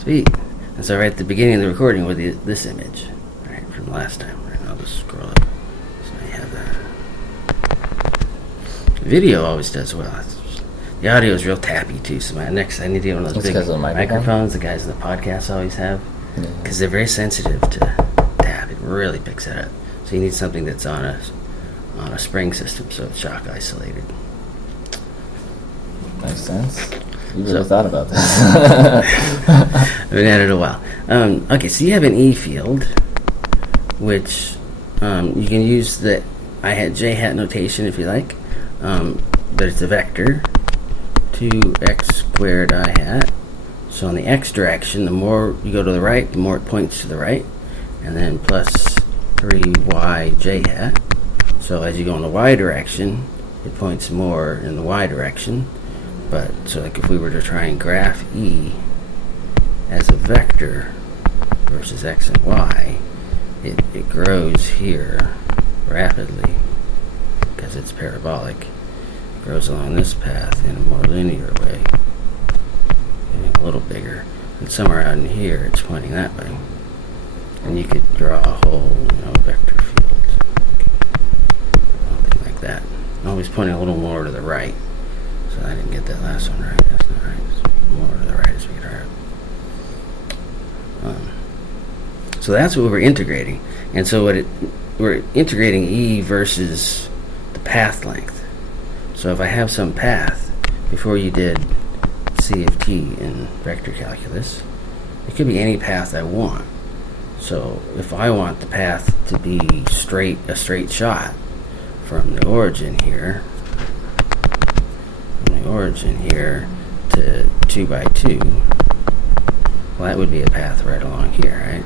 Sweet. And so right at the beginning of the recording with this image, right, from last time. Right, I'll just scroll up. So you have that. The video always does well. The audio is real tappy too, so I need to get one of those big microphones the guys in the podcast always have, because they're very sensitive to tap. It really picks it up. So you need something that's on a spring system, so it's shock isolated. Makes sense. You really thought about this. I've been at it a while. Okay, so you have an E field, which you can use the J hat notation if you like, but it's a vector. 2x squared I hat. So in the x direction, the more you go to the right, the more it points to the right, and then plus 3y j hat. So as you go in the y direction, it points more in the y direction. But so like if we were to try and graph E as a vector versus x and y, it grows here rapidly because it's parabolic. Grows along this path in a more linear way, getting a little bigger, and somewhere out in here it's pointing that way, and you could draw a whole vector field, something like that. Always pointing a little more to the right, so I didn't get that last one right. That's not right. It's more to the right as we get higher. So that's what we're integrating, and so we're integrating E versus the path length. So if I have some path, before you did C of t in vector calculus, it could be any path I want. So if I want the path to be a straight shot from the origin here to 2 by 2, well, that would be a path right along here, right?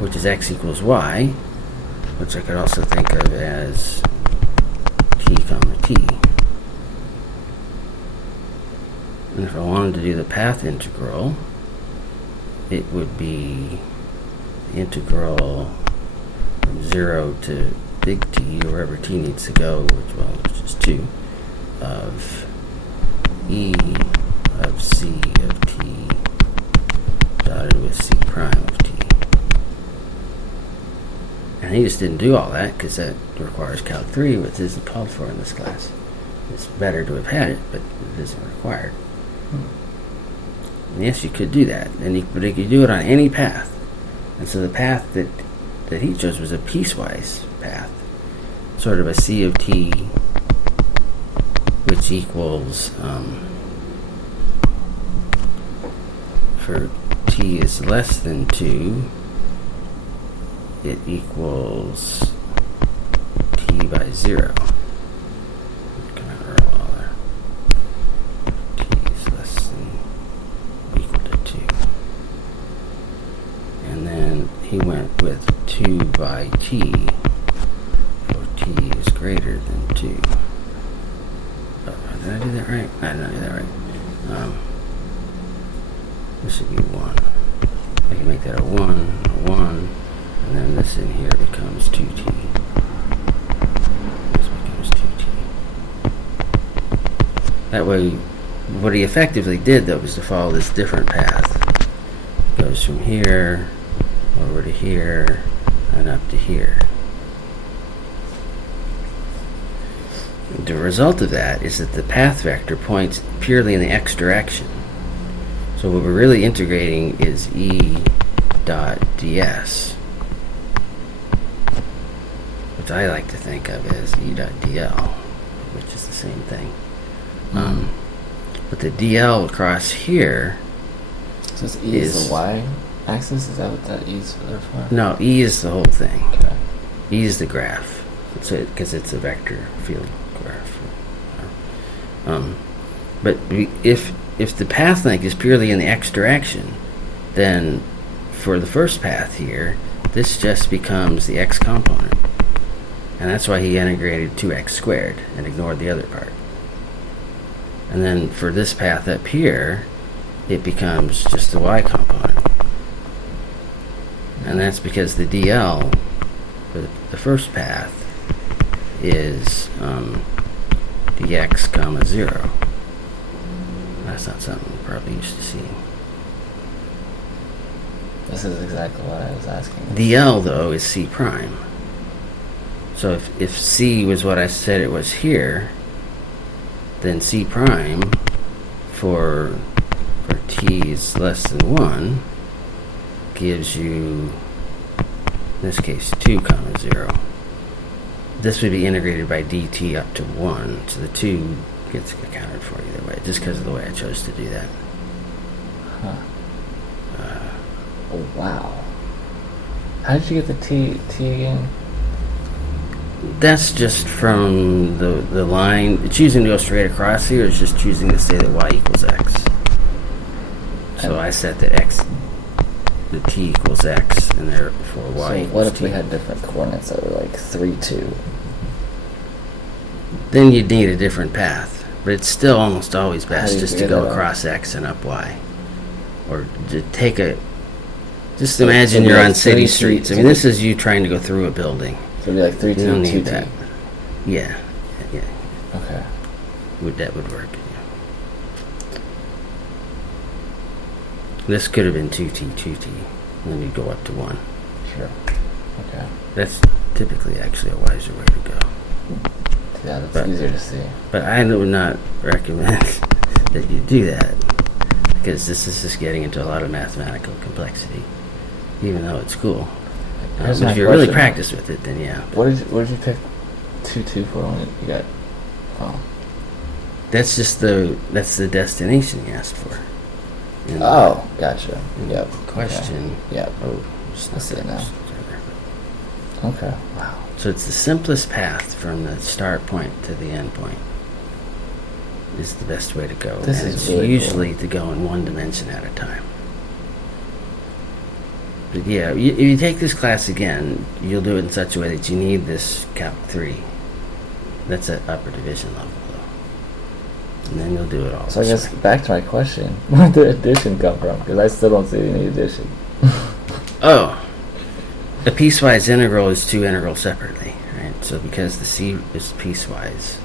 Which is x equals y, which I could also think of as t comma t. And if I wanted to do the path integral, it would be the integral from 0 to big T, or wherever t needs to go, which is 2, of E of C of t dotted with C prime of t. And he just didn't do all that because that requires Calc 3, which isn't called for in this class. It's better to have had it, but it isn't required. And yes, you could do that, but you could do it on any path. And so the path that he chose was a piecewise path, sort of a C of t, which equals, for t is less than 2, it equals t by 0. He went with 2 by t, for t is greater than 2. Oh, did I do that right? I did not do that right. This should be 1. I can make that a 1, and then this in here becomes 2t. This becomes 2t. That way, what he effectively did, though, was to follow this different path. It goes from here over to here, and up to here. The result of that is that the path vector points purely in the x direction. So what we're really integrating is E dot ds, which I like to think of as E dot dl, which is the same thing. But the dl across here is the y axis? Is that what that E is there for? No, E is the whole thing. Okay. E is the graph, because it's a vector field graph. But if the path length is purely in the x direction, then for the first path here, this just becomes the x component. And that's why he integrated 2x squared and ignored the other part. And then for this path up here, it becomes just the y component. And that's because the dl for the first path is dx comma 0. That's not something we're probably used to seeing. This is exactly what I was asking. DL, though, is C prime. So if C was what I said it was here, then C prime for t is less than 1 gives you, in this case, 2 comma 0. This would be integrated by dt up to 1, so the 2 gets accounted for either way, just because of the way I chose to do that. Huh. Oh, wow. How did you get the t again? That's just from the line. Choosing to go straight across here is just choosing to say that y equals x. So I set the t equals x, and therefore y So equals what if t. we had different coordinates that were like 3, 2? Then you'd need a different path. But it's still almost always How best do you just to figure go that out? across x and up y. Or to take a... Just So imagine it'd be you're like on city 3, streets. I 2, mean, this is you trying to go through a building. So it'd be like 3, You 2, don't 2, need 2. that. Yeah. Okay. That would work. Yeah. This could have been 2t, 2t. And then you go up to 1. Sure. Okay. That's typically actually a wiser way to go. Yeah, that's easier to see. But I would not recommend that you do that, because this is just getting into a lot of mathematical complexity, even though it's cool. Here's my If you're really question. practiced with it, then yeah. What did you pick 2, 2 for when you got... Oh. That's the destination you asked for. And Oh, gotcha. and Yep. Question. Okay. Yep. Oh, I see it now. Okay. Wow. So it's the simplest path from the start point to the end point is the best way to go. This and is it's really usually to go in one dimension at a time. But yeah, if you take this class again, you'll do it in such a way that you need this Calc 3. That's at upper division level, though. And then you'll do it all. So I this guess way. back to my question. Where did addition come from? Because I still don't see any addition. Oh, a piecewise integral is two integrals separately, right? So because the C is piecewise,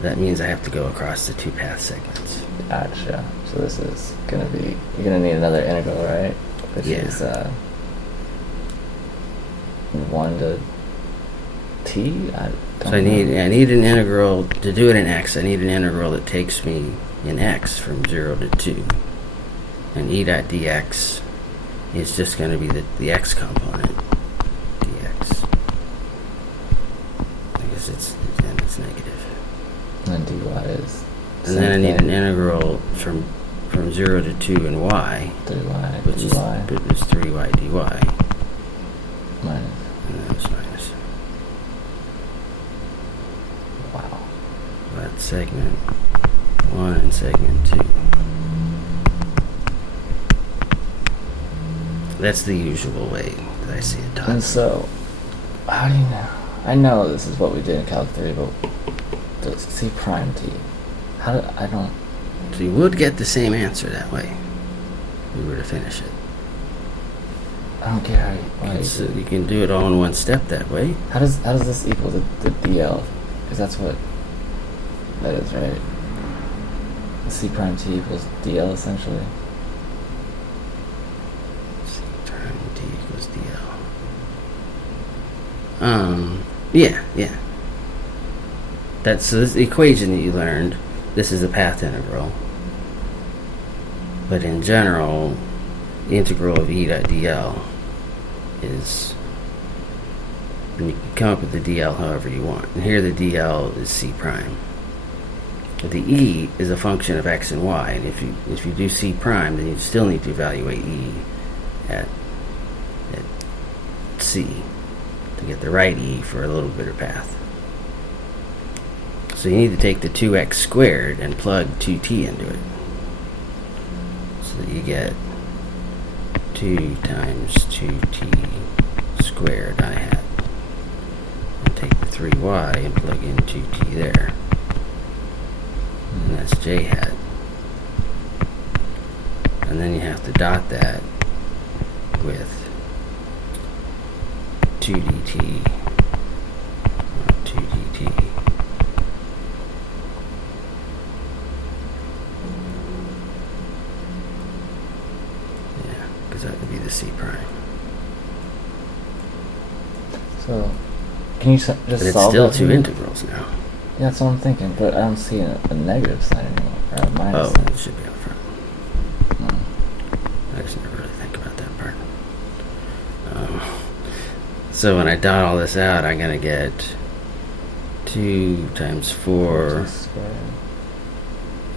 that means I have to go across the two path segments. Gotcha. So this is going to be... You're going to need another integral, right? Which Yeah. is 1 to t? So I need an integral, to do it in x, I need an integral that takes me in x from 0 to 2. And e dot dx is just going to be the x component, dx. Because it's negative. And dy is... And then I need an integral from 0 to 2 in y, 3y, which dy, is 3y dy. minus... And that's minus. Wow. That's segment 1 and segment 2. That's the usual way that I see it taught. And so, how do you know? I know this is what we did in Calc 3, but the C prime t. How do... I don't... So you would get the same answer that way if you were to finish it. I don't get how you... So you can do it all in one step that way. How does this equal the DL? Because that's what that is, right? The C prime t equals DL essentially. C prime t equals dl. Yeah. That's so this equation that you learned. This is a path integral. But in general, the integral of e dot dl is, and you can come up with the dl however you want. And here the dl is c prime. The e is a function of x and y, and if you do c prime, then you still need to evaluate e at c to get the right e for a little bigger path. So you need to take the 2x squared and plug 2t into it, so that you get 2 times 2t squared I hat. And take the 3y and plug in 2t there. And that's j hat. And then you have to dot that with 2 dt, 2 dt. Yeah. because that would be the C prime. So, can you just But it's solve still that two for me? integrals now. Yeah, that's what I'm thinking, but I don't see a negative sign anymore, or a minus Oh, sign. it should be up front. Mm. I just never really think about that part. So when I dot all this out, I'm going to get 2 times 4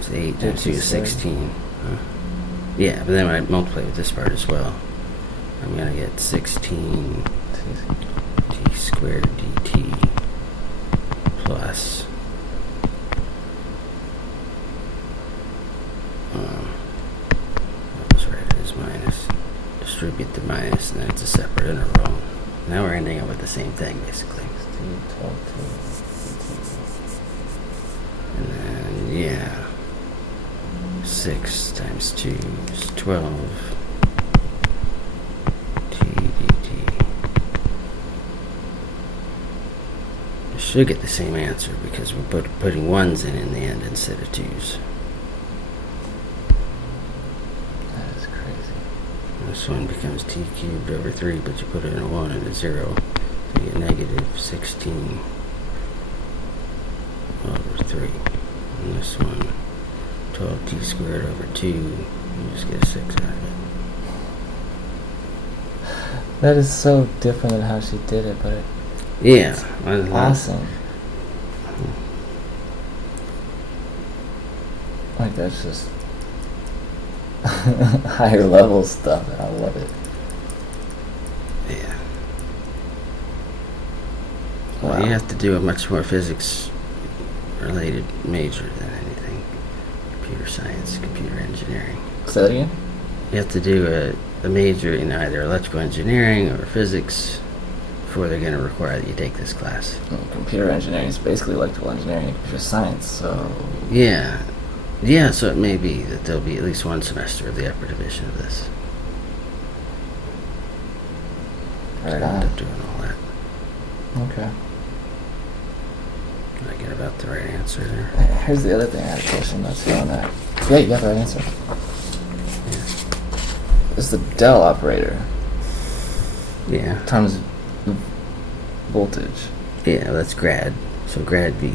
is 8 times 2 is 16. Huh? Yeah, but then when I multiply with this part as well, I'm going to get 16 t squared dt plus that was right, it is minus. Distribute the minus, and then it's a separate interval. Now we're ending up with the same thing, basically. 16, 12, 2, And then, yeah, 6 times 2 is 12 t dt. We should get the same answer because we're putting 1s in the end instead of 2s. That is crazy. This one becomes t cubed over 3, but you put it in a 1 and a 0. So you get negative 16 over 3. And this one, 12t squared over 2, you just get a 6 out of it. That is so different than how she did it, but Yeah. awesome. Like, that's just higher level stuff, and I love it. Yeah. Wow. Well, you have to do a much more physics-related major than anything. Computer science, computer engineering. Say that again? You have to do a major in either electrical engineering or physics before they're going to require that you take this class. Well, computer engineering is basically electrical engineering and computer science, so... Yeah. Yeah, so it may be that there'll be at least one semester of the upper division of this. Right So on. end up doing all that. Okay. Did I get about the right answer there? Here's the other thing I had a question about too on that. Yeah, you got the right answer. It's the del operator Yeah. times voltage. Yeah, that's grad. So grad V.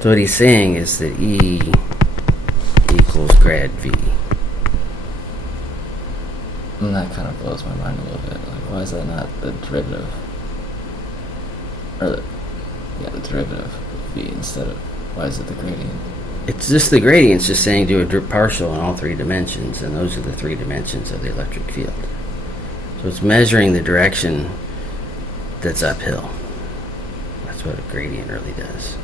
So what he's saying is that E equals grad V. And that kind of blows my mind a little bit. Like, why is that not the derivative? Or the derivative of V instead of, why is it the gradient? It's just the gradient's just saying do a partial in all 3 dimensions, and those are the 3 dimensions of the electric field. So it's measuring the direction that's uphill. That's what a gradient really does.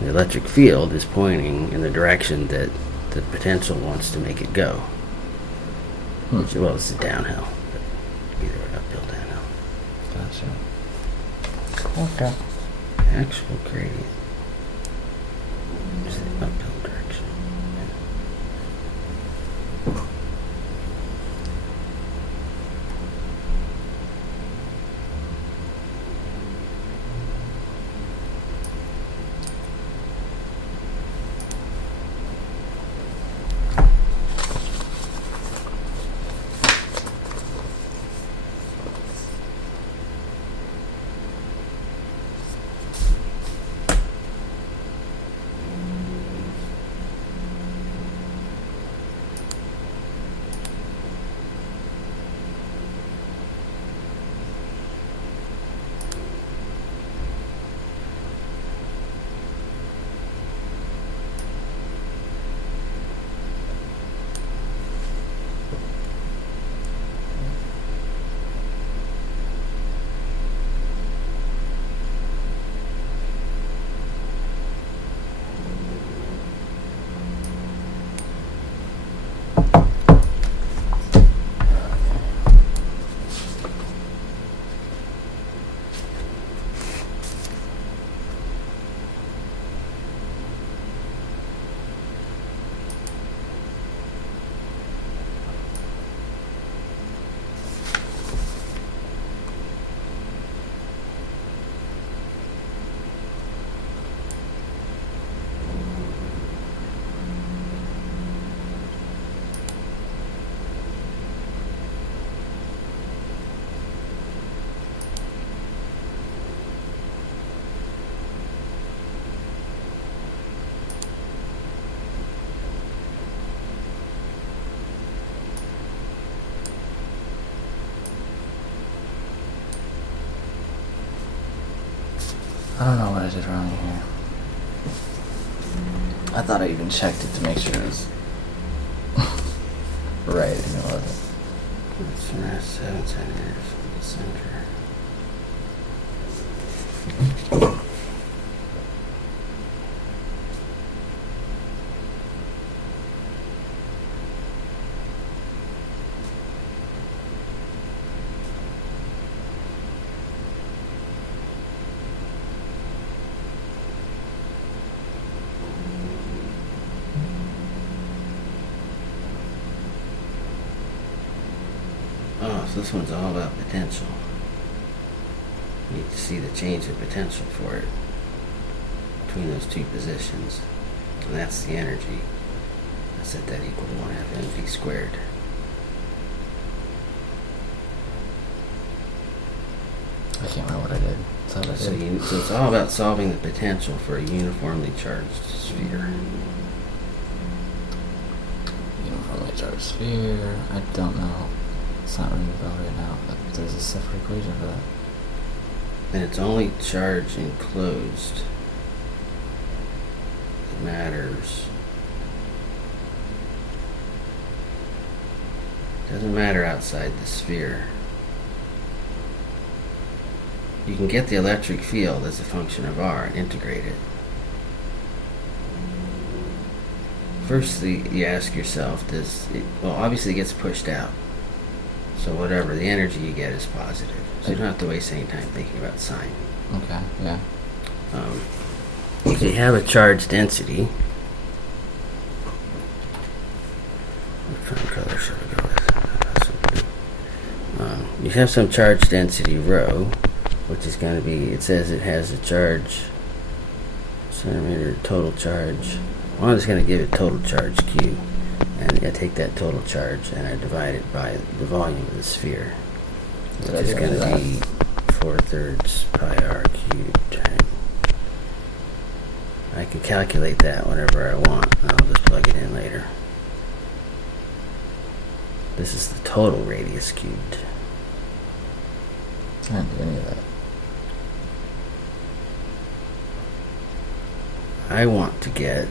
The electric field is pointing in the direction that the potential wants to make it go. Which, well, it's a downhill, but either an uphill, downhill. Gotcha. Okay. Actual gradient is the uphill direction. I don't know what I did wrong here. I thought I even checked it to make sure it was right, and it wasn't. It's around 7 centimeters from the center. Oh, so this one's all about potential. You need to see the change in potential for it between those two positions. And that's the energy. I set that equal to 1/2 mv squared. I can't remember what I did. That's all I So, did. so it's all about solving the potential for a uniformly charged sphere. Uniformly charged sphere. I don't know. It's not ringing the bell right now, but there's a separate equation for that. And it's only charge enclosed that matters. Doesn't matter outside the sphere. You can get the electric field as a function of R and integrate it. Firstly, you ask yourself, obviously it gets pushed out. So whatever, the energy you get is positive. So you don't have to waste any time thinking about sign. Okay, yeah. If you have a charge density, what kind of color should I go with? You have some charge density rho, which is going to be, it says it has a charge, centimeter total charge. Well, I'm just going to give it total charge Q. And I take that total charge and I divide it by the volume of the sphere, which is going to be 4/3 pi r cubed. I can calculate that whenever I want, and I'll just plug it in later. This is the total radius cubed. I didn't do any of that. I want to get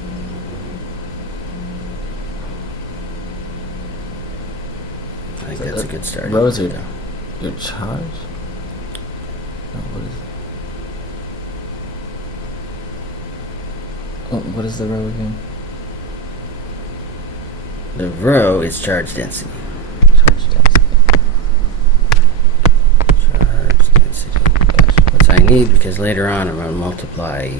I think that's a good start. Rho's your charge? No, what is it? What is the rho again? The rho is charge density. Charge density. Charge density. Gotcha. Which I need because later on I'm going to multiply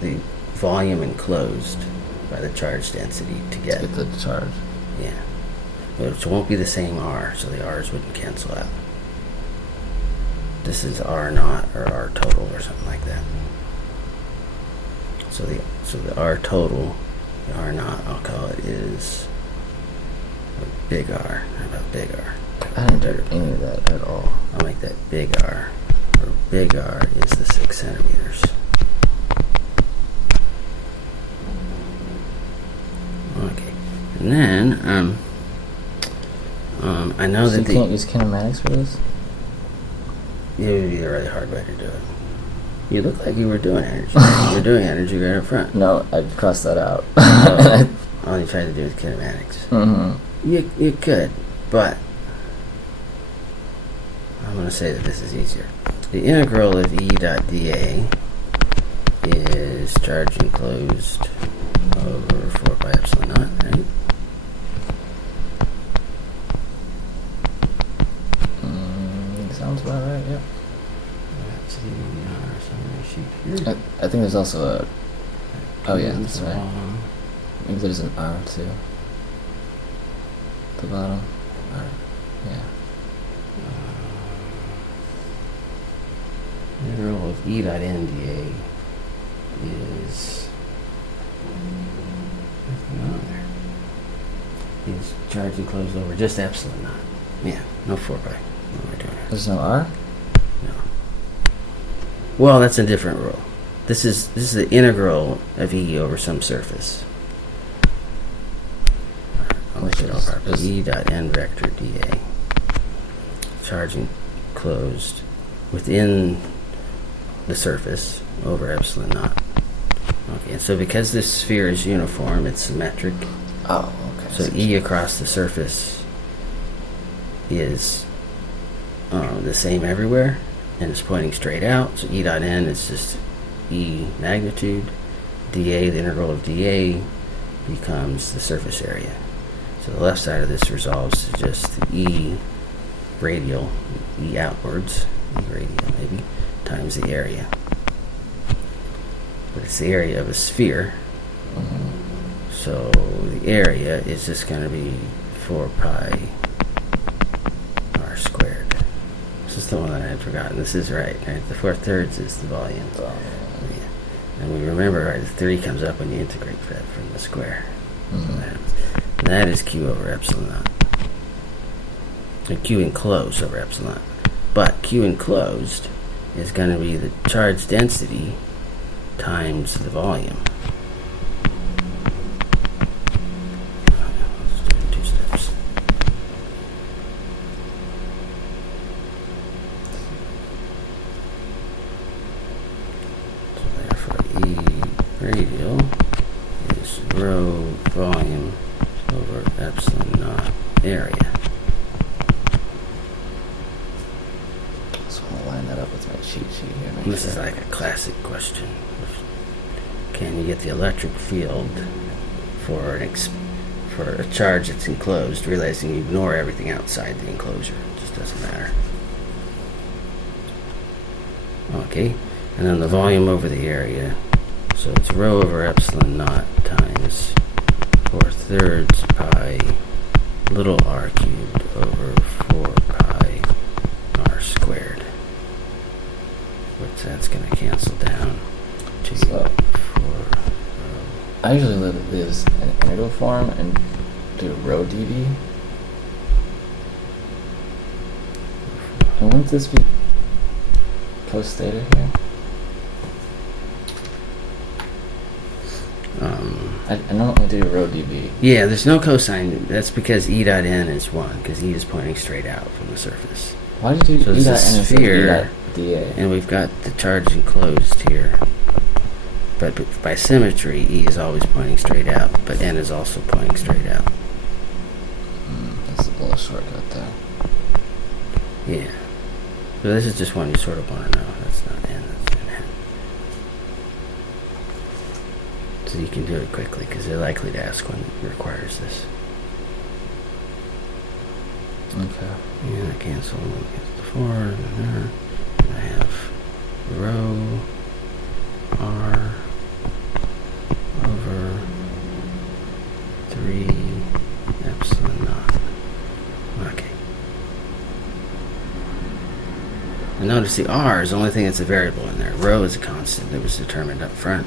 the volume enclosed by the charge density to get the charge. Yeah. Which won't be the same R, so the R's wouldn't cancel out. This is R naught or R total or something like that. So the R total, the R naught, I'll call it, is a big R. How about big R? I didn't do any of that at all. I'll make that big R. Or big R is the 6 centimeters. Okay. And then, I know So that you can't use kinematics for this? It would be a really hard way to do it. You look like you were doing energy. You were doing energy right up front. No, I crossed that out. All you tried to do is kinematics. Mm-hmm. You could, but I'm going to say that this is easier. The integral of E dot dA is charge enclosed over 4 pi epsilon naught, right? Sounds about right, yeah. That's the summary sheet here. I think there's also a... Oh yeah, that's right. Long. Maybe there's an R too. At the bottom. R. Yeah. Integral of E dot n dA is... nothing on there. Is charge enclosed over just epsilon naught. Yeah, no 4 pi. What am I doing here? There's no R? No. Well, that's a different rule. This is the integral of E over some surface. I'll make it all proper. E dot n vector dA. Charge enclosed within the surface over epsilon naught. Okay, and so because this sphere is uniform, it's symmetric. Oh, okay. So E across the surface is the same everywhere, and it's pointing straight out. So E dot n is just E magnitude. dA, the integral of dA, becomes the surface area. So the left side of this resolves to just E radial, E outwards, E radial maybe, times the area. But it's the area of a sphere. So the area is just going to be 4 pi r squared. This is the one that I had forgotten. This is right? The 4/3 is the volume. Yeah. And we remember, right, the 3 comes up when you integrate that from the square. And that is Q over epsilon naught. And Q enclosed over epsilon naught. But Q enclosed is going to be the charge density times the volume. Let's do it in 2 steps. So therefore E radial is rho volume over epsilon naught area. So I'll line that up with my cheat sheet here. This is like a classic question. Can you get the electric field for for a charge that's enclosed, realizing you ignore everything outside the enclosure? It just doesn't matter. Okay, and then the volume over the area. So it's rho over epsilon naught times 4/3 pi little r cubed over 4 pi r squared. Which that's going to cancel down to So, 4. I usually leave this in integral form and do rho dv. And wouldn't this be cos theta here? I normally do rho dv. Yeah, there's no cosine. That's because E dot n is 1, because E is pointing straight out from the surface. Why did you So do there's that a and instead sphere, do that dA? and we've got the charge enclosed here. But by symmetry, E is always pointing straight out, but n is also pointing straight out. That's a little shortcut there. Yeah. So this is just one you sort of want to know. That's not n, that's n. So you can do it quickly, because they're likely to ask when it requires this. Okay. And I cancel the 4, and there. And I have rho r over 3 epsilon naught. Okay. And notice the r is the only thing that's a variable in there. Rho is a constant that was determined up front.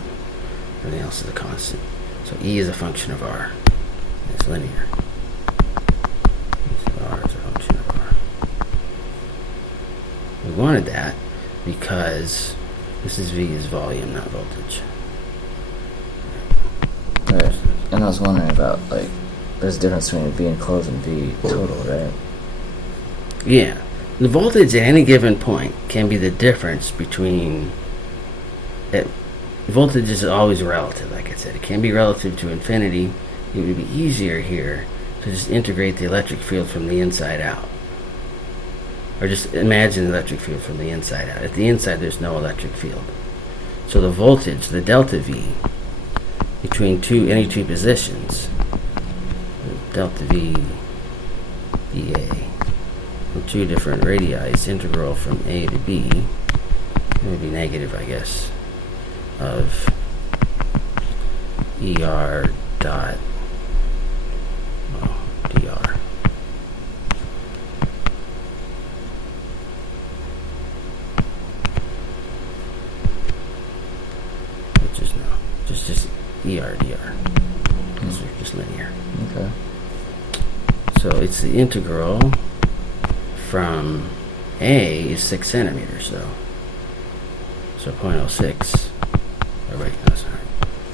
Everything else is a constant. So E is a function of r. It's linear. So r is a function of r. We wanted that because this is V is volume, not voltage. Right. And I was wondering about, like, there's a difference between V enclosed and V total, right? Yeah. The voltage at any given point can be the difference between... voltage is always relative, like I said. It can be relative to infinity. It would be easier here to just integrate the electric field from the inside out. Or just imagine the electric field from the inside out. At the inside, there's no electric field. So the voltage, the delta V, between any two positions, delta V dA, from 2 different radii, is integral from A to B, it would be negative, I guess, of ER dot dr. Which is no, just ER dr. Because they're just linear. Okay. So it's the integral from A is 6 centimeters, though. So 0.06. Oh, wait, no, sorry.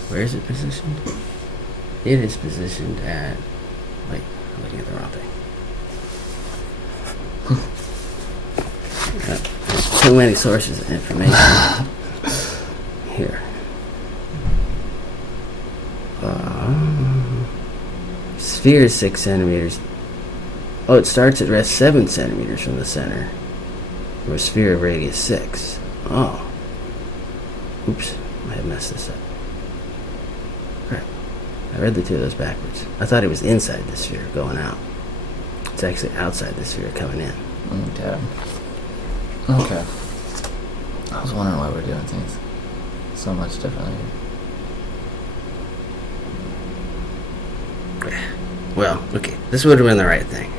Where is it positioned? It is positioned at... Wait, I'm looking at the wrong thing. There's too many sources of information. here. Sphere is 6 centimeters. Oh, it starts at rest 7 centimeters from the center. For a sphere of radius 6. Oh. Oops, I have messed this up. Crap. I read the two of those backwards. I thought it was inside the sphere going out. It's actually outside the sphere coming in. Okay. Okay. I was wondering why we're doing things so much differently. Well, okay, this would have been the right thing.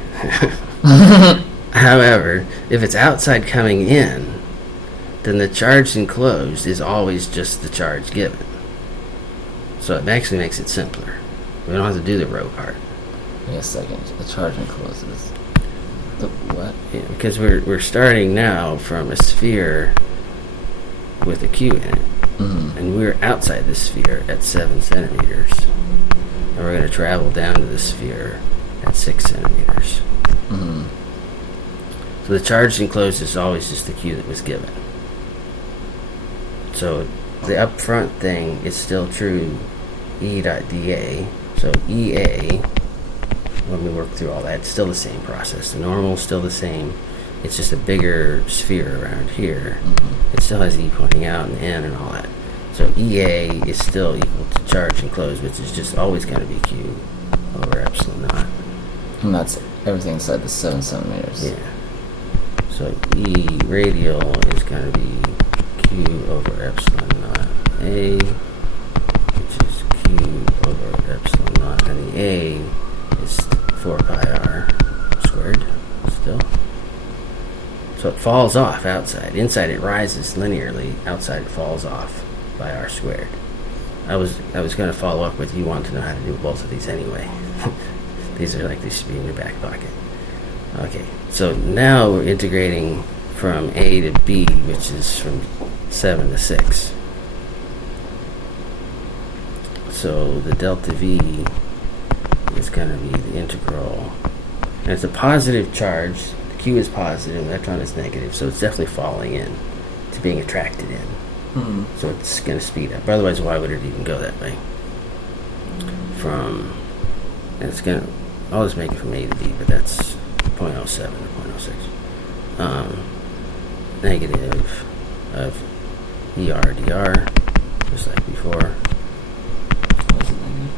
However, if it's outside coming in, then the charge enclosed is always just the charge given. So it actually makes it simpler. We don't have to do the row part. Wait a second. The charge encloses. The what? Yeah, because we're starting now from a sphere with a Q in it. Mm-hmm. And we're outside the sphere at 7 centimeters. And we're going to travel down to the sphere at 6 centimeters. Mm-hmm. So the charge enclosed is always just the Q that was given. So the up front thing is still true, E.dA. So EA, when we work through all that, it's still the same process. The normal is still the same. It's just a bigger sphere around here. Mm-hmm. It still has E pointing out and N and all that. So EA is still equal to charge enclosed, which is just always going to be Q over epsilon naught. And that's everything inside the 7 centimeters. Yeah. So E radial is going to be Q over epsilon naught A, which is Q over epsilon naught, and the A is 4 pi r squared still. So it falls off outside. Inside it rises linearly. Outside it falls off by r squared. I was going to follow up with you want to know how to do both of these anyway. These are like they should be in your back pocket. Okay, so now we're integrating from A to B, which is from 7 to 6. So the delta V is going to be the integral. And it's a positive charge. The Q is positive, the electron is negative, so it's definitely falling in. It's being attracted in. Mm-hmm. So it's going to speed up. Otherwise, why would it even go that way? And it's going to, I'll just make it from A to B, but that's 0.07 or 0.06. Negative of ER dr, just like before. What's it mean?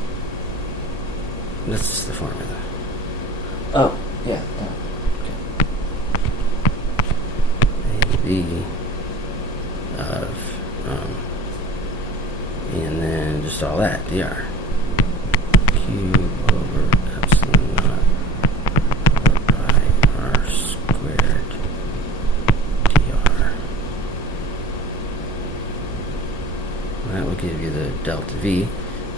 That's just the formula. Oh, yeah. A to B of, and then just all that, dr. Q over epsilon naught 4 pi r squared dr. That will give you the delta V.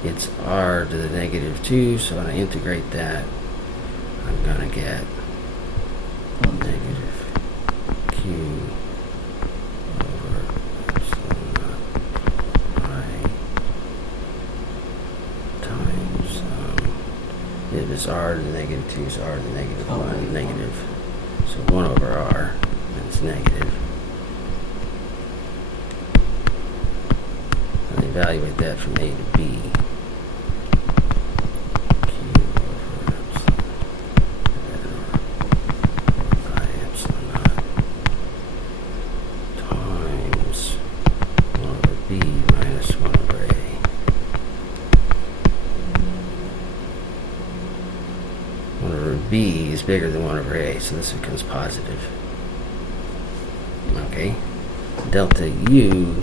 It's r to the negative 2, so when I integrate that, I'm going to get negative Q over epsilon naught pi times, it is r to the negative 2, so r to the negative 1, negative. So 1 over r, and it's negative. And evaluate that from A to B. Q over epsilon, pi epsilon naught, times 1 over B minus 1 over A. 1 over B is bigger than 1 over A, so this becomes positive. Okay. Delta U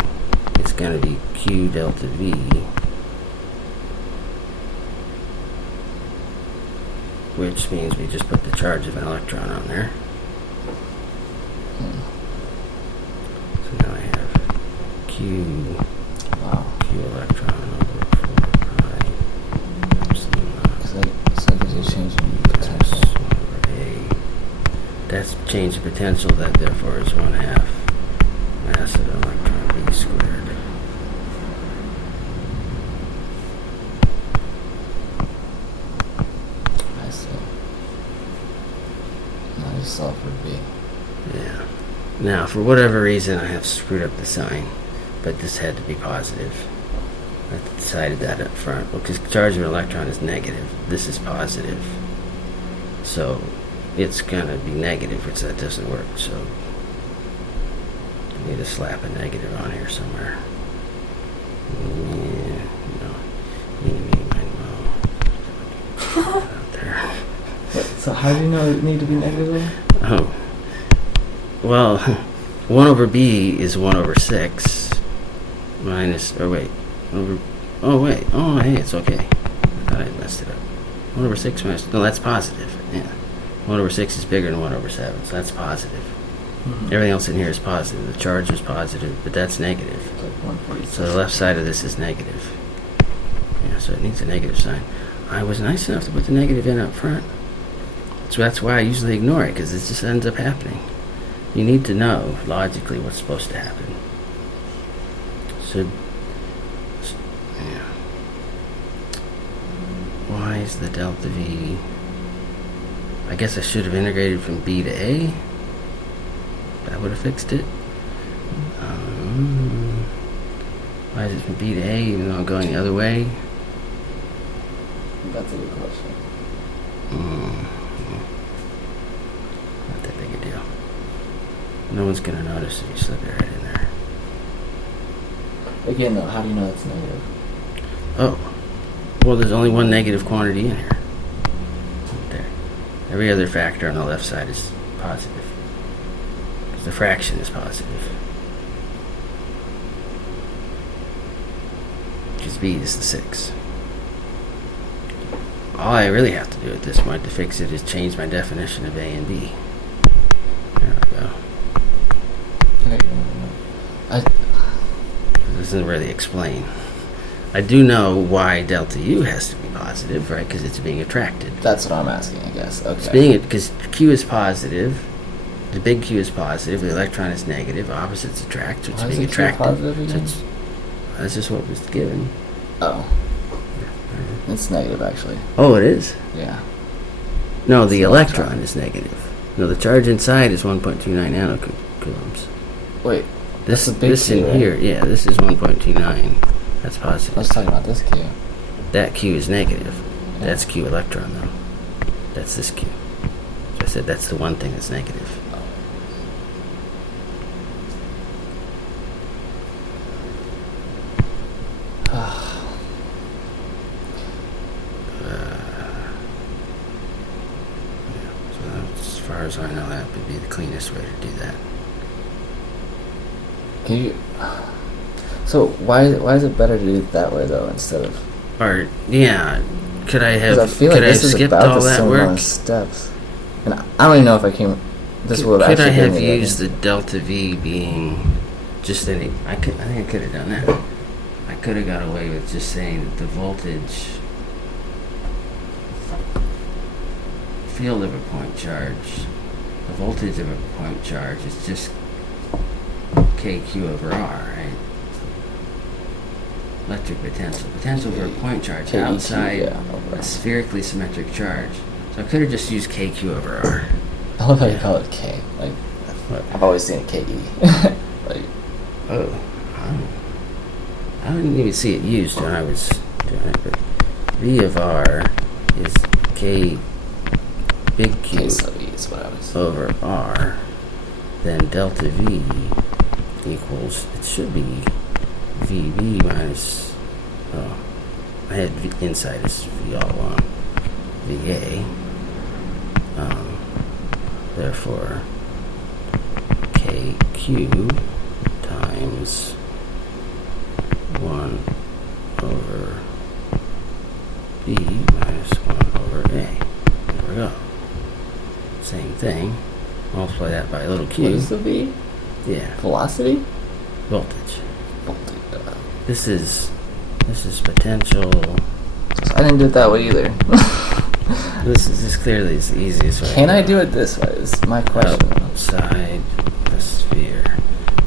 is going to be Q delta V, which means we just put the charge of an electron on there. So now I have Q, Wow. Q electron over 4 pi epsilon naught. So that gives you a change in potential. That's 1 over A. That's change of potential, that therefore is 1/2 mass of an electron V squared. I see. Now you solve for B. Yeah. Now, for whatever reason, I have screwed up the sign. but this had to be positive. I decided that up front. Well, because charge of an electron is negative. This is positive. So it's going to be negative, which that doesn't work. So I need to slap a negative on here somewhere. Yeah, no. Out there. So how do you know it need to be negative? Oh. Well, 1 over b is 1 over 6 minus, or wait, over, oh wait, oh hey, it's okay. I thought I messed it up. 1 over 6 minus, no, that's positive, yeah. 1 over 6 is bigger than 1 over 7, so that's positive. Mm-hmm. Everything else in here is positive. The charge is positive, but that's negative. So the left side of this is negative. Yeah, so it needs a negative sign. I was nice enough to put the negative in up front. So that's why I usually ignore it, because it just ends up happening. You need to know logically what's supposed to happen. Yeah. Why is the delta V? I guess I should have integrated from B to A. That would have fixed it. Why is it from B to A even though I'm going the other way? That's a good question. Not that big a deal. No one's going to notice if you slip it right in there. Again, though, how do you know it's negative? Oh. Well, there's only one negative quantity in here. Right there. Every other factor on the left side is positive. Because the fraction is positive. Because B is the 6. All I really have to do at this point to fix it is change my definition of A and B. There we go. This doesn't really explain. I do know why delta U has to be positive, right? Because it's being attracted. That's what I'm asking, I guess. Okay. It's being, because Q is positive. The big Q is positive. The electron is negative. Opposites attract. So it's being attracted. Positive again? So that's just what was given. Oh. It's negative, actually. Oh, it is? Yeah. No, the electron is negative. No, the charge inside is 1.29 nanocoulombs. Wait. This Q, in right? here, yeah, this is 1.29. That's positive. I was talking about this Q. That Q is negative. Yeah. That's Q electron, though. That's this Q. So I said that's the one thing that's negative. As far as I know, that would be the cleanest way to do that. Can you? So why is it better to do it that way though instead of? Or yeah, could I have? I feel like could I this have is skipped about all the that same work? amount of steps, and I don't even know if I came. This would Could actually. I have give me used the delta V being just any? I think I could have done that. I could have got away with just saying that the voltage field of a point charge, the voltage of a point charge is just KQ over R, right? Electric potential. Potential for a point charge KEQ, outside yeah, a spherically symmetric charge. So I could have just used KQ over R. I love how you call it K. Like What? I've always seen it KE. Like Oh, I didn't even see it used when I was doing it, but V of R is K big Q K sub E is what I was. over R, then delta V equals, it should be VB minus, oh, I had V inside is V all along, VA, therefore KQ times 1 over B minus 1 over A. There we go. Same thing. Multiply that by a little q. What is the V? Yeah. Velocity? Voltage. Voltage. This is potential. So I didn't do it that way either. This clearly is the easiest way. Can I do it this way? Is my question. Outside the sphere.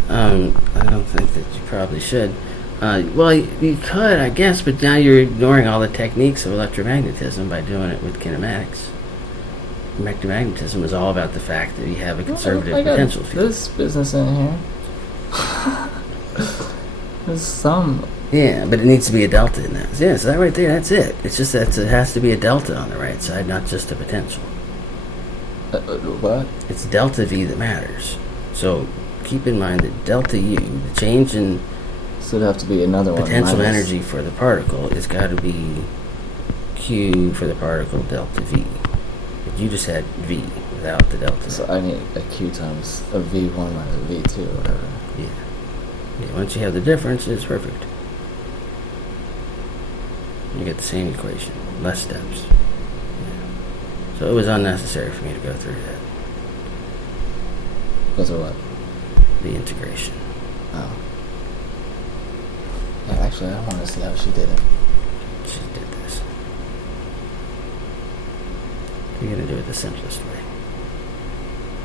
I don't think that you probably should. Well, you could, I guess, but now you're ignoring all the techniques of electromagnetism by doing it with kinematics. Electromagnetism is all about the fact that you have a conservative potential field. This business in here. There's some. Yeah, but it needs to be a delta in that. Yeah, so that right there, that's it. It's just that it has to be a delta on the right side, not just a potential. What? It's delta V that matters. So keep in mind that delta U, the change in So it'd have to be another one. potential energy for the particle, is got to be Q for the particle delta V. But you just had V without the delta. So I need a Q times a V1 minus a V2 or whatever. Yeah. Once you have the difference, it's perfect. You get the same equation, less steps. Yeah. So it was unnecessary for me to go through that. Go through what? The integration. Oh. Yeah, actually, I want to see how she did it. She did this. You're going to do it the simplest way.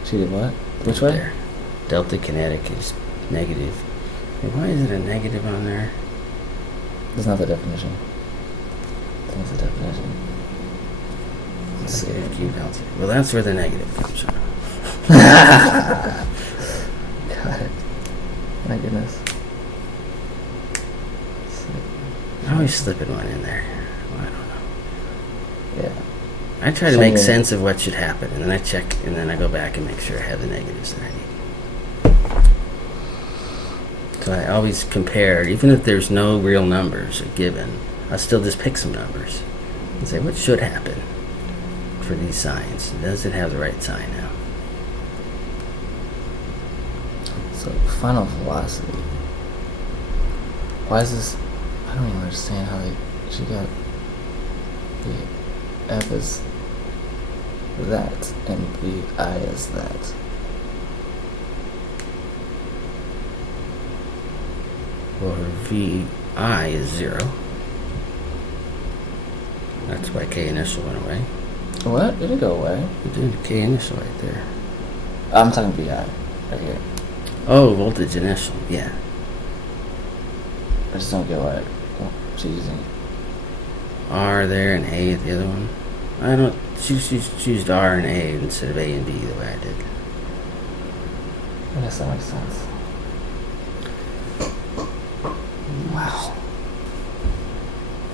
She did what? Which way? There. Delta kinetic is negative. Hey, why is it a negative on there? That's not the definition. That's the definition. Let's see. Negative Q delta. Well, that's where the negative comes from. God. My goodness. I always slipping one in there. Well, I don't know. Yeah. I try to make sense of what should happen, and then I check, and then I go back and make sure I have the negatives that I need. So I always compare, even if there's no real numbers given, I still just pick some numbers and say, what should happen for these signs? Does it have the right sign now? So, final velocity. Why is this? I don't even understand how she got the F is that and the I is that. Well, her VI is 0. That's why K initial went away. What? Did it go away? It did, K initial right there. I'm talking VI right here. Oh, voltage initial, yeah. I just don't get why she's using R there and A at the other one. I don't. She used R and A instead of A and B the way I did. I guess that makes sense. Wow.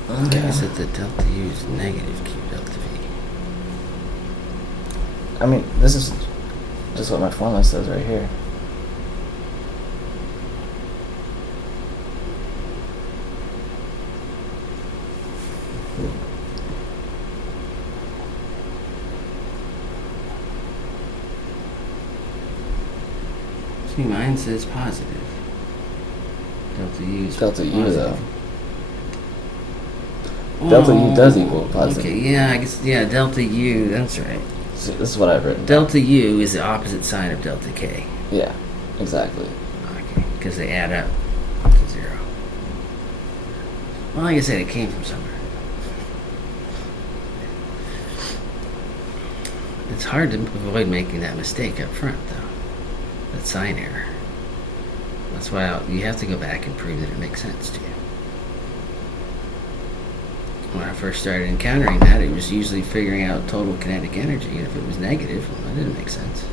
Okay, I said the delta U is negative Q delta V. I mean, this is just what my formula says right here. See, mine says positive. Delta U is Delta U positive. though. Delta U does equal positive. Okay, yeah, I guess, yeah, delta U, that's right. See, this is what I've written. Delta U is the opposite sign of delta K. Yeah, exactly. Okay, because they add up to 0. Well, like I said, it came from somewhere. It's hard to avoid making that mistake up front, though. That sign error. That's why you have to go back and prove that it makes sense to you. When I first started encountering that, it was usually figuring out total kinetic energy, and if it was negative, well, that didn't make sense.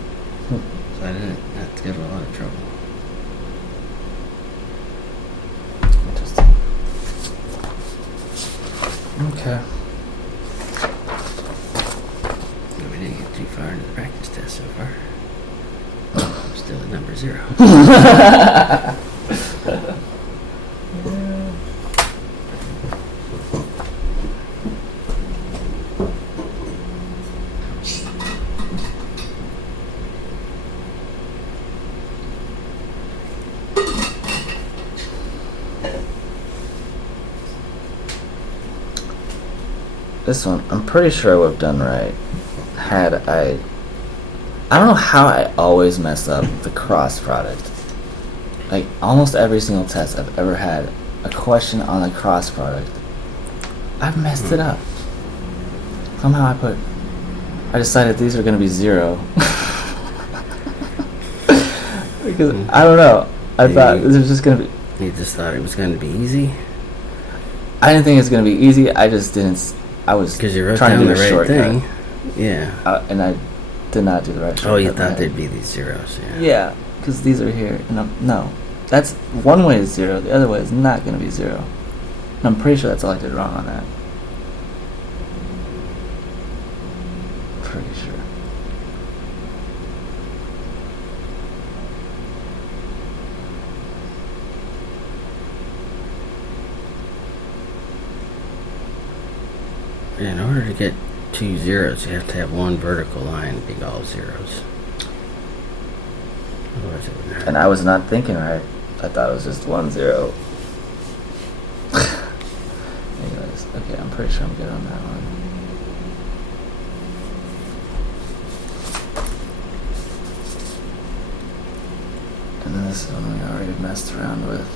So I didn't have to go to a lot of trouble. Interesting. Okay. But we didn't get too far into the practice test so far. I'm still at number 0. This one, I'm pretty sure I would have done right had I don't know how I always mess up the cross product. Like, almost every single test I've ever had a question on the cross product, I've messed it up. Somehow I decided these are going to be 0. Because, I don't know, I thought this was just going to be... You just thought it was going to be easy? I didn't think it was going to be easy, I just didn't... I was Because you wrote trying down to do the a right shortcut. thing. Yeah. And I did not do the right shortcut. Oh, you thought right. there'd be these zeros, yeah. Yeah, because these are here. No. That's one way is 0, the other way is not going to be 0. And I'm pretty sure that's all I did wrong on that. Pretty sure. In order to get 2 zeros, you have to have one vertical line be all zeros. Otherwise it wouldn't happen. And I was not thinking right. I thought it was just 1 0. Anyways, okay, I'm pretty sure I'm good on that one. And then this one we already messed around with.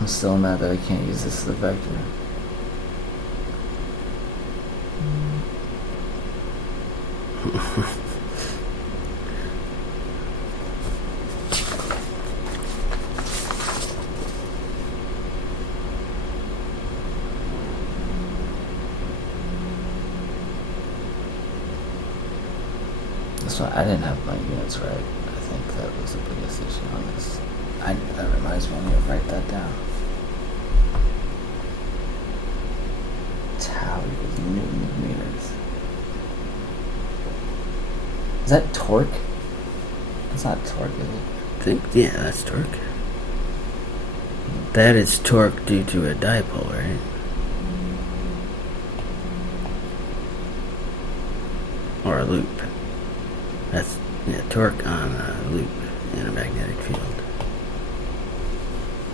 I'm still mad that I can't use this as a vector. That's why I didn't have my units right. I think that was the biggest issue on this. That reminds me, I need to write that down. Tau equals Newton of meters. Is that torque? It's not torque, is it? Yeah, that's torque. That is torque due to a dipole, right? Or a loop. That's torque on a loop in a magnetic field.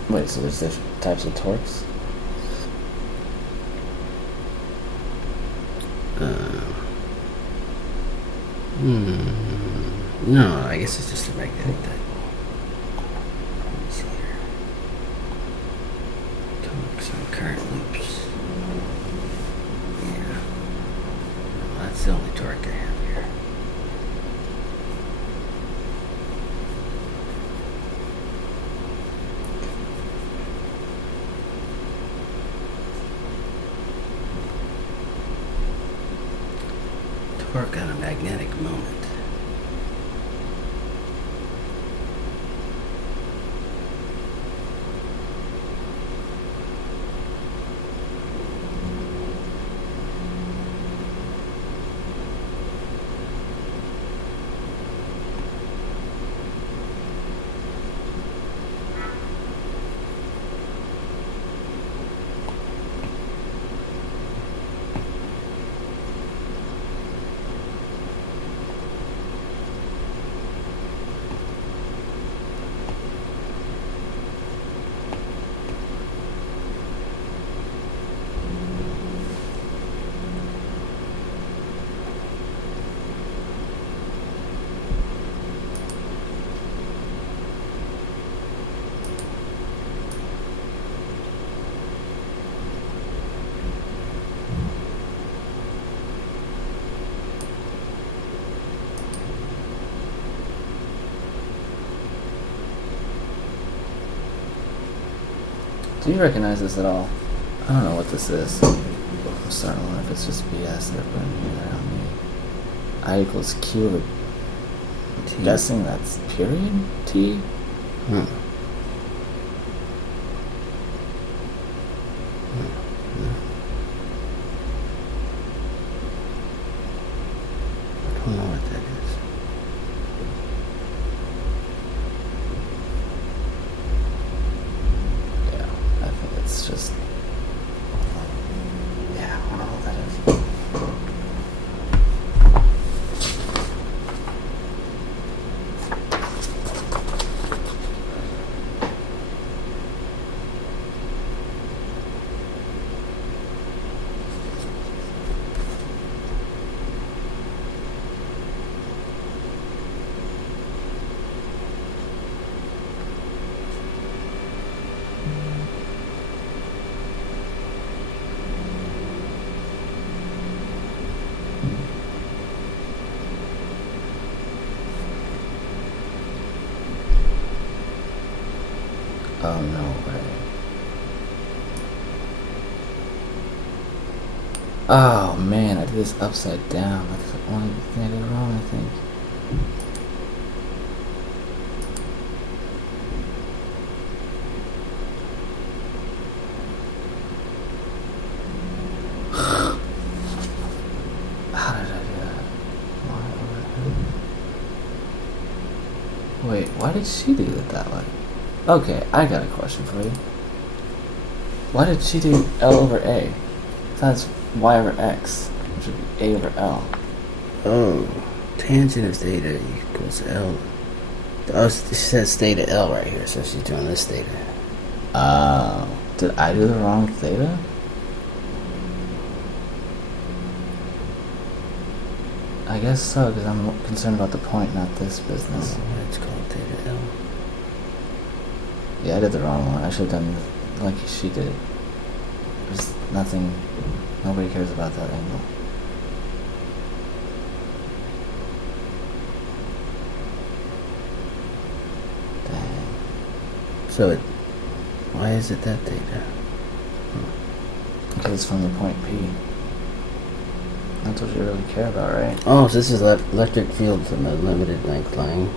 Wait, so there's different types of torques? No, I guess it's just a magnetic dipole. Let me see here. Torques on current loops. Yeah. Well, that's the only torque I have here. Torque on a magnetic moment. Do you recognize this at all? I don't know what this is. I'm starting to wonder if it's just BS they're putting here on me. I equals Q of a... I'm guessing that's period T? I don't know what that is. Yeah, I think it's just... Yeah, I don't know what that is. Oh, no way. Oh, man, I did this upside down. That's the only thing I did wrong, I think. Wait, why did she do it that way? Okay, I got a question for you. Why did she do L over A? That's Y over X, which would be A over L. Oh, tangent of theta equals L. Oh, it says theta L right here, so she's doing this theta. Did I do the wrong theta? I guess so, because I'm concerned about the point, not this business. Oh, it's called theta L. Yeah, I did the wrong one. I should have done like she did. There's nothing. Nobody cares about that angle. Dang. So why is it that theta? Because it's from the point P. That's what you really care about, right? Oh, so this is electric field from a limited length line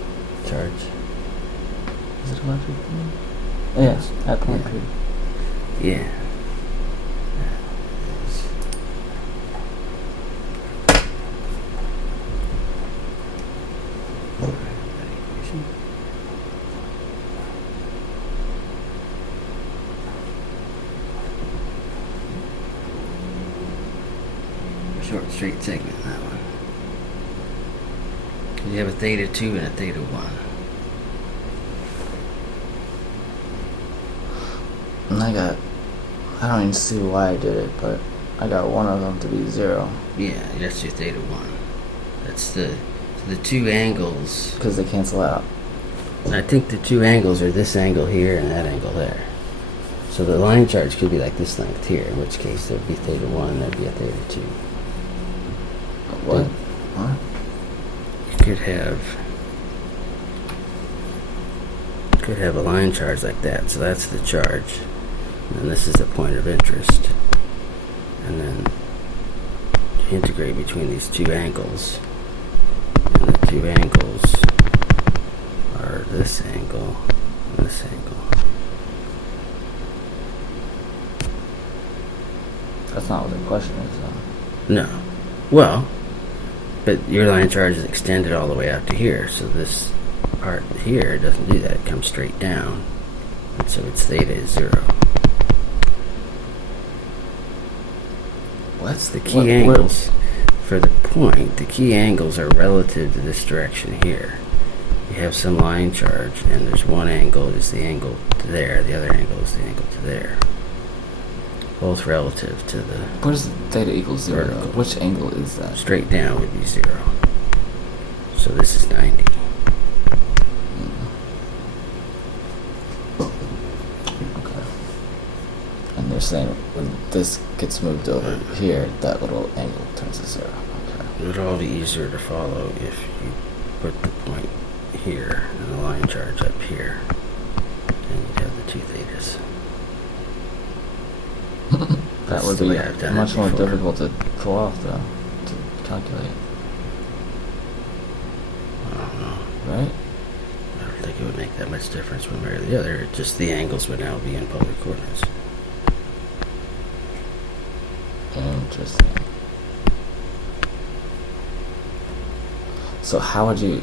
charge. Is it electric field? Yes, at point P. Yeah. Short straight segment, that one. You have a theta 2 and a theta 1. And I don't even see why I did it, but I got one of them to be 0. Yeah, that's your theta 1. That's the two angles. Because they cancel out. I think the two angles are this angle here and that angle there. So the line charge could be like this length here, in which case there'd be theta 1, there'd be a theta 2. What? Huh? You could have a line charge like that. So that's the charge. And this is the point of interest. And then you integrate between these two angles. And the two angles are this angle and this angle. That's not what the question is, though. No. Well, but your line charge is extended all the way out to here, so this part here doesn't do that. It comes straight down. And so its theta is 0. What's the key angles? For the point, the key angles are relative to this direction here. You have some line charge, and there's one angle is the angle to there, the other angle is the angle to there. Both relative to the... What is theta equals 0? Vertical. Which angle is that? Straight down would be 0. So this is 90. Okay. And they're saying when this gets moved over here, that little angle turns to 0. Okay. It would all be easier to follow if you put the point here and the line charge up here. And you'd have the two thetas. That would be much more difficult to pull off, though, to calculate. I don't know. Right? I don't think it would make that much difference one way or the other. Just the angles would now be in polar coordinates. Interesting. So how would you...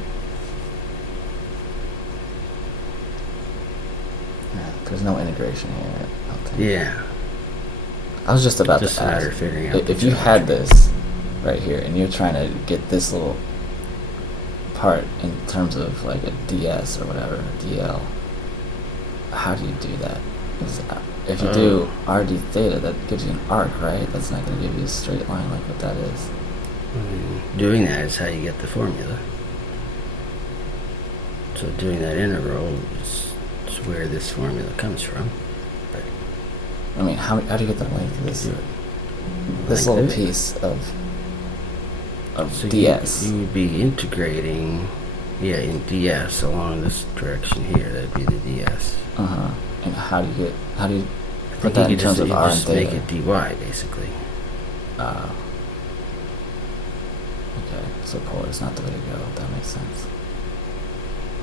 There's no integration here, I don't think. Yeah. I was just about Just to a matter ask, of figuring out if the you charge. had this right here, and you're trying to get this little part in terms of like a ds or whatever, DL, how do you do that? 'Cause if you do RD theta, that gives you an arc, right? That's not going to give you a straight line like what that is. Doing that is how you get the formula. So doing that integral is where this formula comes from. I mean, how do you get the length of this? Do it. This Like little this? piece of So ds. You would be integrating, in ds along this direction here. That'd be the ds. And how do you I put think that you in could terms of r and just make theta? it dy basically. Okay, so polar is not the way to go. That makes sense.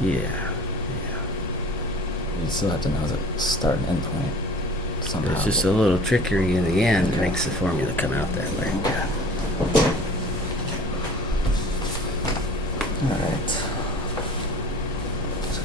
Yeah. You still have to know the start and end point somehow. It's just a little trickery in the end that makes the formula come out that way. Yeah. Alright. So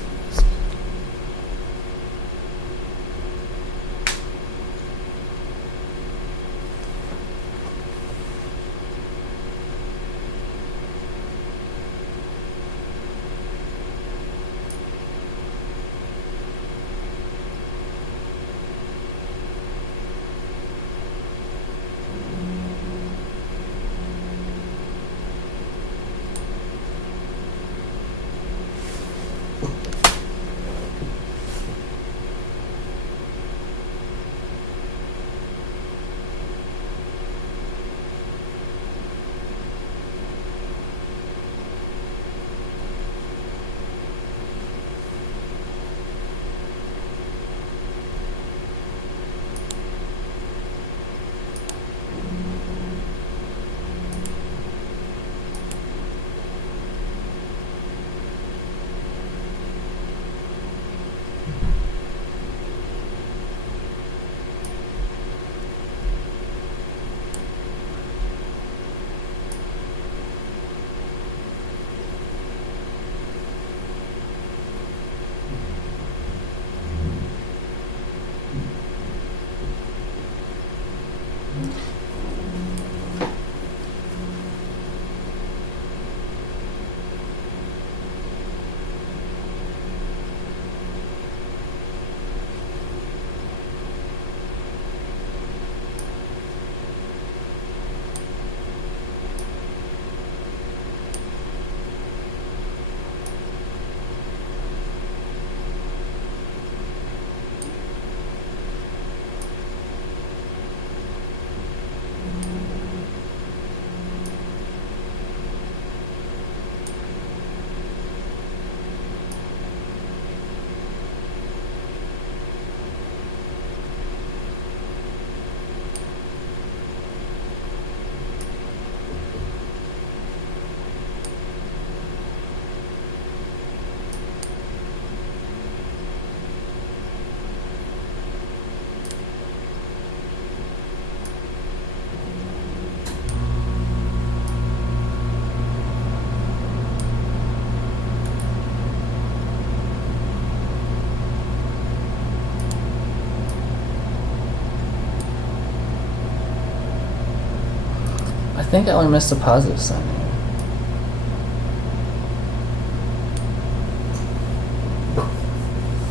think I only missed a positive sign here.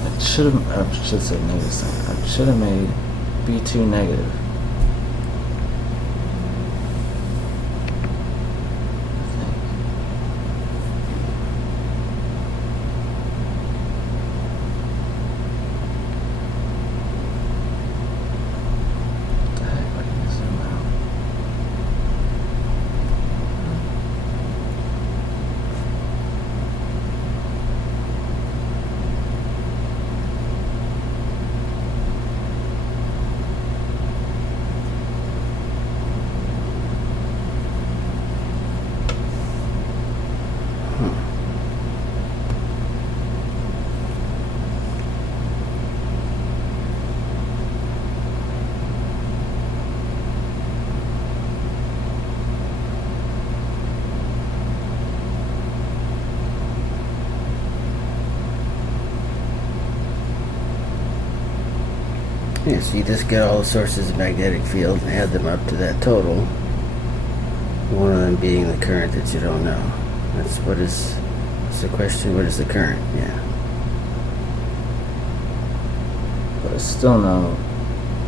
I should say negative sign. I should have made B2 negative. Yeah, so you just get all the sources of magnetic field and add them up to that total. One of them being the current that you don't know. That's the question. What is the current? Yeah. But I still know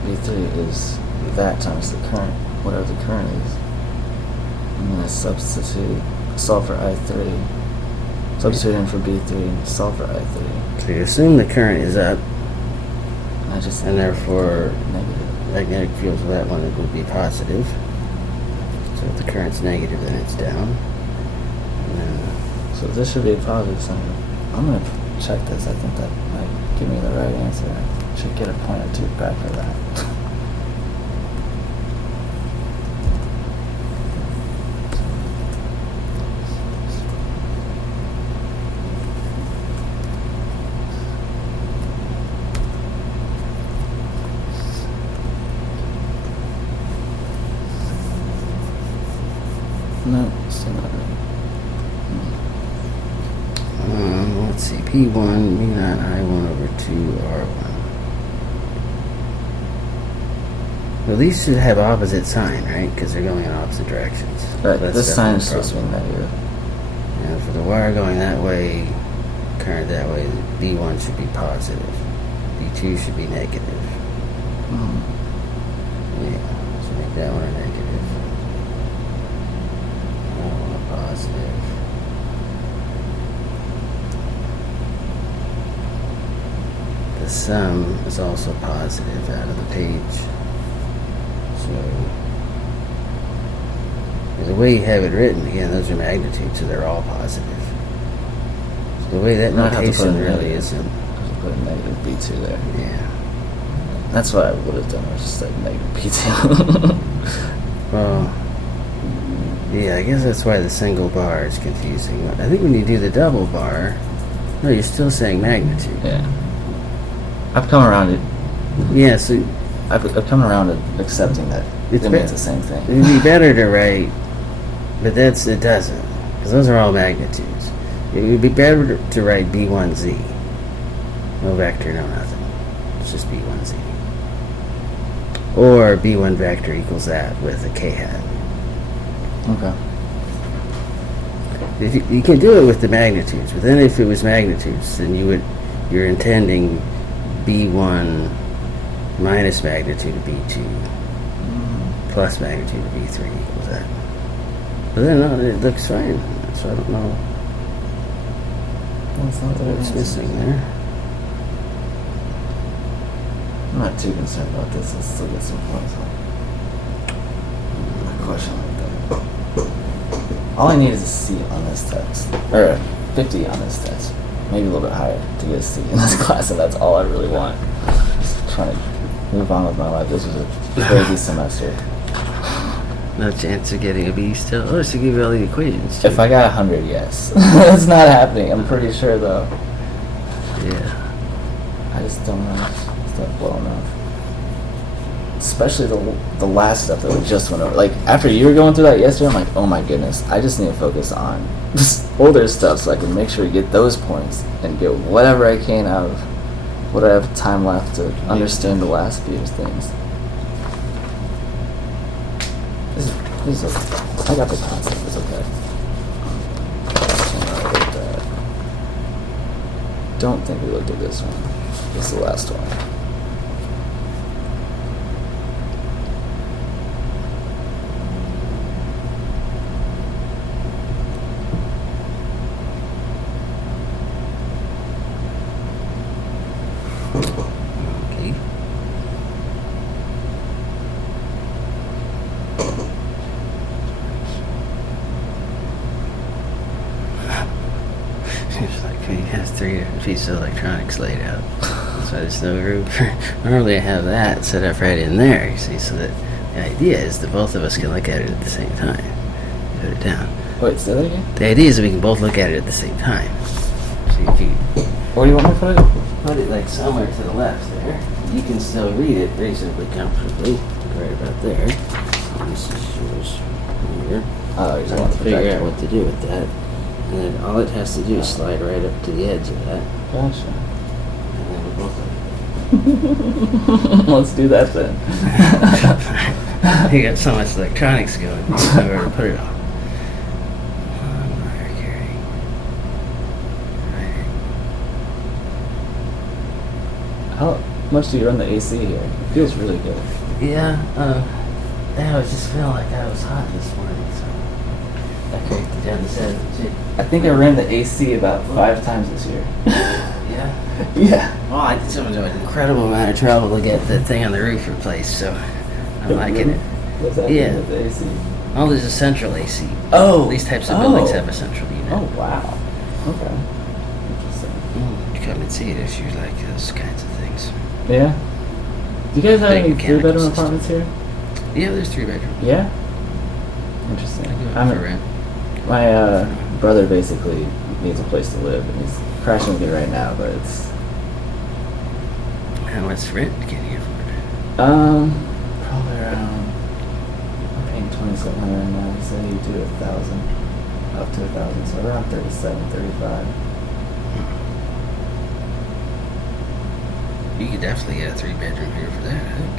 B3 is that times the current, whatever the current is. And then I solve for I3. Substitute in for B3 and solve for I3. So you assume the current is up, And therefore negative. magnetic field for that one would be positive. So if the current's negative, then it's down. And then, So this should be a positive sign. I'm going to check this. I think that might give me the right answer. I should get a point or two back for that. No, still not right. let's see, P1, mu naught I1 over 2R1. Well, these should have opposite sign, right? Because they're going in opposite directions. Right, That's this sign is definitely supposed to be negative. And for the wire going that way, current that way, B1 should be positive. B2 should be negative. Yeah, so make that one a negative. That one a positive. The sum is also positive out of the page. So the way you have it written, again, those are magnitudes, so they're all positive. So the way that notation really isn't. I have to put a negative B2 there. Yeah. That's what I would have done. I was just like negative B2. Well, yeah, I guess that's why the single bar is confusing. I think when you do the double bar, no, you're still saying magnitude. Yeah. I've come around it. Yeah, so I've come around to accepting that it means the same thing. it'd be better to write, but it doesn't, because those are all magnitudes. It would be better to write B1Z. No vector, no nothing. It's just B1Z. Or B1 vector equals that with a k hat. Okay. If you can do it with the magnitudes, but then if it was magnitudes, then you're intending B1 minus magnitude of B2 plus magnitude of B3 equals that. But then no, it looks fine. So I don't know what's missing there. I'm not too concerned about this. Let's still get some points on a question like that. All I need is a C on this test. Or 50 on this test. Maybe a little bit higher to get a C in this class, and that's all I really want. Just trying to move on with my life. This was a crazy semester. No chance of getting a B still. Oh, it should give you all the equations too. If I got 100, yes. That's not happening. I'm pretty sure, though. Yeah. I just don't know. It's not well enough. Especially the last stuff that we just went over. Like, after you were going through that yesterday, I'm like, oh my goodness, I just need to focus on this older stuff so I can make sure to get those points and get whatever I can out of what I have time left to understand the last few things. This is a I got the concept. It's okay. Don't think we looked at this one. This is the last one. Okay. It's like he has 3 different pieces of electronics laid out. So there's no room for. Normally I have that set up right in there, you see, so that the idea is that both of us can look at it at the same time. Put it down. Wait, say that again? The idea is that we can both look at it at the same time. So if you Where do you want me to put it? put it like somewhere to the left there, you can still read it reasonably comfortably. Right about there. This is yours here. Oh, you So just I want have the to figure out projector. what to do with that. And then all it has to do is slide right up to the edge of that. Gotcha. And then we both Let's do that then. You got so much electronics going. You don't know where to put it all. Wire carrying. How much do you run the AC here? It feels really good. Yeah, I was just feeling like I was hot this morning, so I cranked it down to 72. I think I ran the AC about 5 times this year. Yeah? Yeah. Well, I did an incredible amount of trouble to get the thing on the roof replaced, so I'm liking it. What's that Yeah. with the AC? Oh, there's a central AC. Oh. These types of buildings have a central unit. Oh, wow. Okay. Interesting. You come and see it if you like those kinds of things. Yeah. Do you guys have Big any mechanical 3-bedroom system. apartments here? Yeah, there's 3 bedrooms. Yeah. Interesting. I go I'm for rent. My brother basically needs a place to live, and he's crashing with me right now. But it's How much rent can you afford? probably around. I'm paying $2,700 now. So you do 1,000, up to 1,000, so around 37, 35. You could definitely get a 3-bedroom here for that, I think.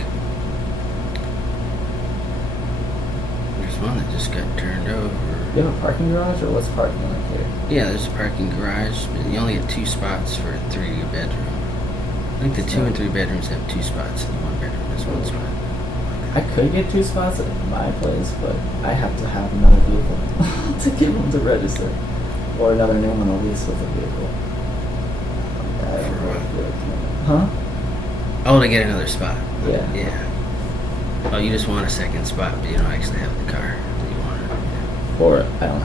There's one that just got turned over. You have a parking garage, or what's parking like here? Yeah, there's a parking garage, but you only get 2 spots for a 3-bedroom. I think the 2 and 3 bedrooms have 2 spots, and the 1 bedroom has 1 spot. I could get 2 spots at my place, but I have to have another vehicle to give them to register, or another name on a lease with a vehicle. I don't For know what? if you're a commitment. Huh? Oh, to get another spot. Yeah. Yeah. Oh, you just want a second spot, but you don't actually have the car that you want. Or I don't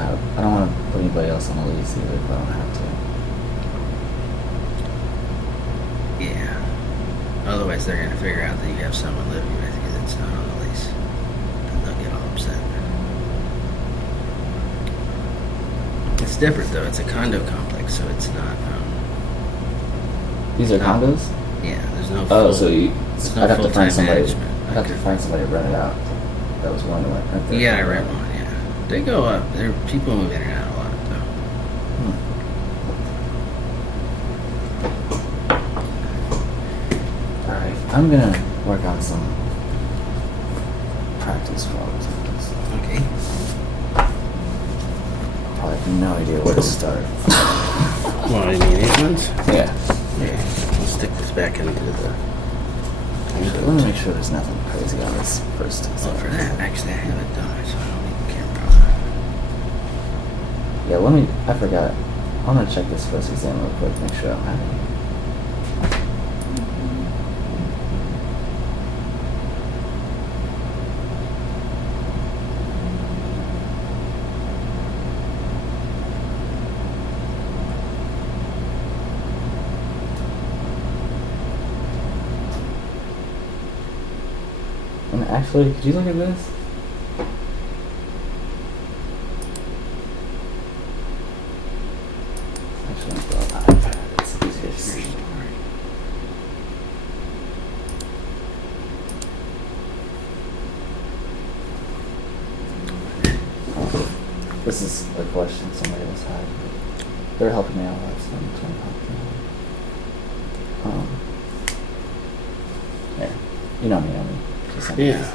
want to put anybody else on a lease either if I don't have to. Yeah. Otherwise, they're going to figure out that you have someone living with you that's not on the lease. And they'll get all upset. It's different, though. It's a condo complex, so it's not. These are condos? Yeah, there's no. Oh, full, so there's no I'd have to full-time find somebody. management. I'd have to find somebody to rent it out. That was one to rent there. Yeah, I rent one. Yeah, they go up. There, people move in and out a lot, though. All right, I'm gonna work on some practice problems with this. Okay. Probably have no idea where to start. Well, you mean these ones? Yeah. Yeah. We'll stick this back into the. Let me make sure there's nothing crazy on this first Well, exam. for that, actually, I have it done, so I don't need the camera. Yeah, I forgot. I'm gonna check this first exam real quick, make sure I don't have any. And actually, could you look at this? Actually, I'll go on the iPad. It's easier to see. This is a question somebody else had. They're helping me out a lot, so I'm trying to help them out. Yeah. You know me, just send me Yeah. this.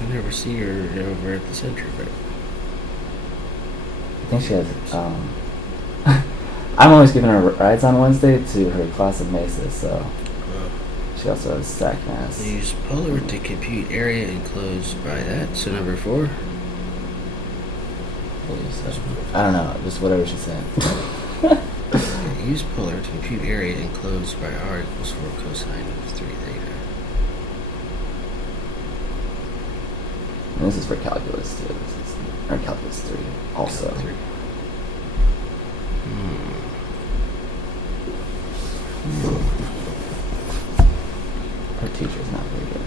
And never see her over at the center, but I think she has. I'm always giving her rides on Wednesday to her class of Mesa, so she also has SAC mass. use polar to compute area enclosed by that. So number 4. I don't know, just whatever she said. Use polar to compute area enclosed by r equals 4 cosine of 3 theta. And this is for calculus too. Or calculus 3 also. Her teacher's not very good.